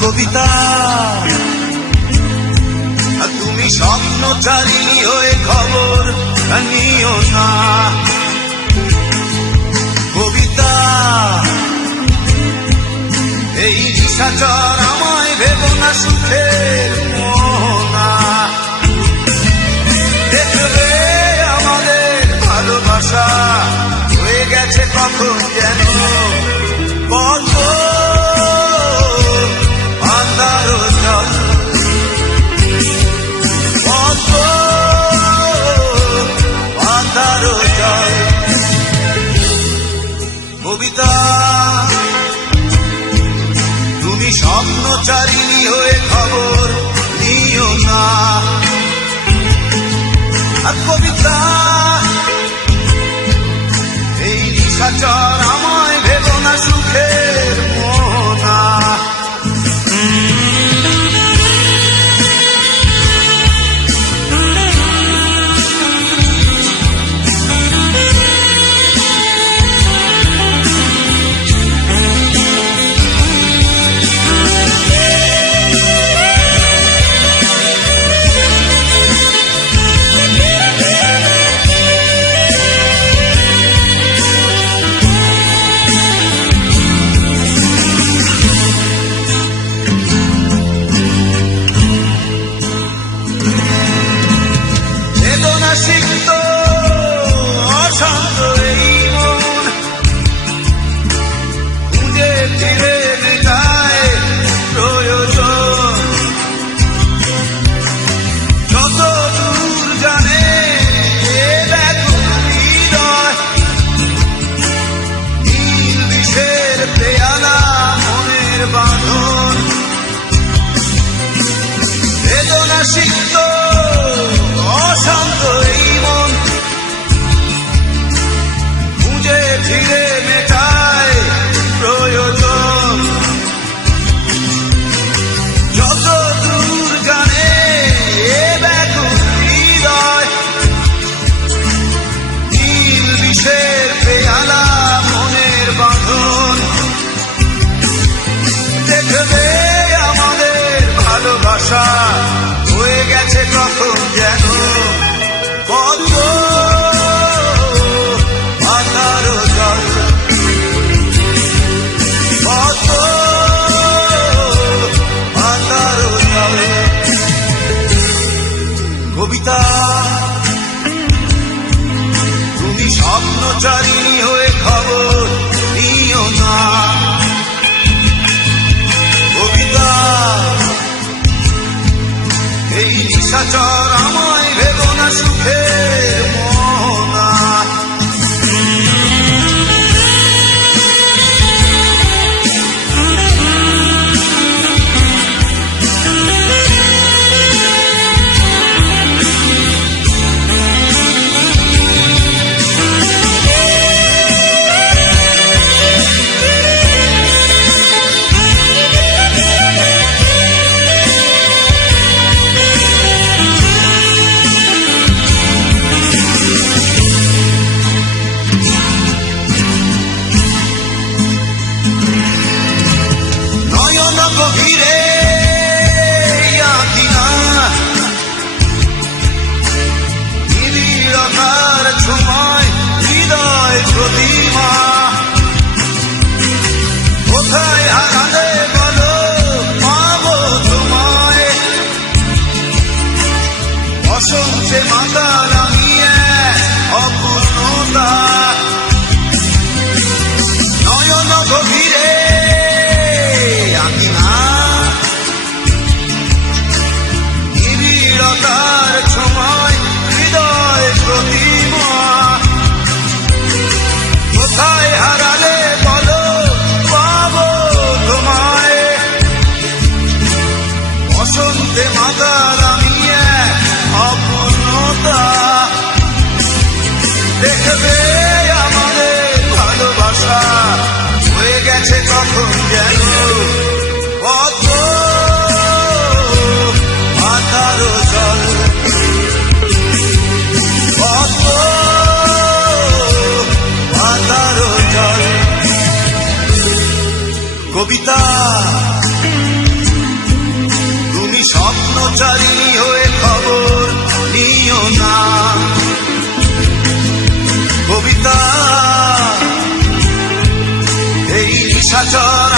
কবিতা, তুমি স্বপ্নচারিণী হয়ে খবর নিও না। কবিতা, এই নিশাচর আমায় ভেবো না সুখের মোহনা। দেখবে আমাদের ভালোবাসা হয়ে গেছে কখন যেন বন্ধ। কবিতা, তুমি স্বপ্নচারিণী হয়ে খবর নিও না। কবিতা, এই নিশাচর আমায় ভেবো না সুখের মোহনা। সিক্ত অশান্ত এই মন খুঁজে ফিরে যায় প্রয়োজন। যত দূর জানে হৃদয়, নীল বিষের পেয়ালা মনের বাঁধন। বেদনা সিক্ত অশান্ত এই মন খুঁজে ফিরে মেটায় প্রয়োজন। যত দূর জানে ব্যাকুল হৃদয়, নীল বিষের পেয়ালা মনের বাঁধন। দেখবে আমাদের ভালোবাসা হয়ে গেছে কখন যেন বন্ধ। পাতার জল বন্ধ, পাতার জল। কবিতা, তুমি স্বপ্নচারিণী হয়ে খবর নিও না। কবিতা, এই নিশাচর আমায় ভেবো না সুখের মোহনা। গভীরে নিবিড়তার ছোঁয়ায় হৃদয় প্রতিমা। কোথায় হারালে বলো পাবো তোমায়, অসংখ্যে মাতারা শূন্যতা নয়ন গভীরে আঁকি না নিবিড়তার ছোঁয়ায় হৃদয় প্রতিমা কোথায় হারালে বলো পাবো তোমায় বসন্তে মাতাল আমি এক অপূর্ণতা দেখবে আমাদের ভালোবাসা হয়ে গেছে কখন যেন পদ্ম মাতারও জল পদ্ম মাতারও জল কবিতা তুমি স্বপ্নচারিণী হয়ে খবর নিও না কবিতা এই নিশাচর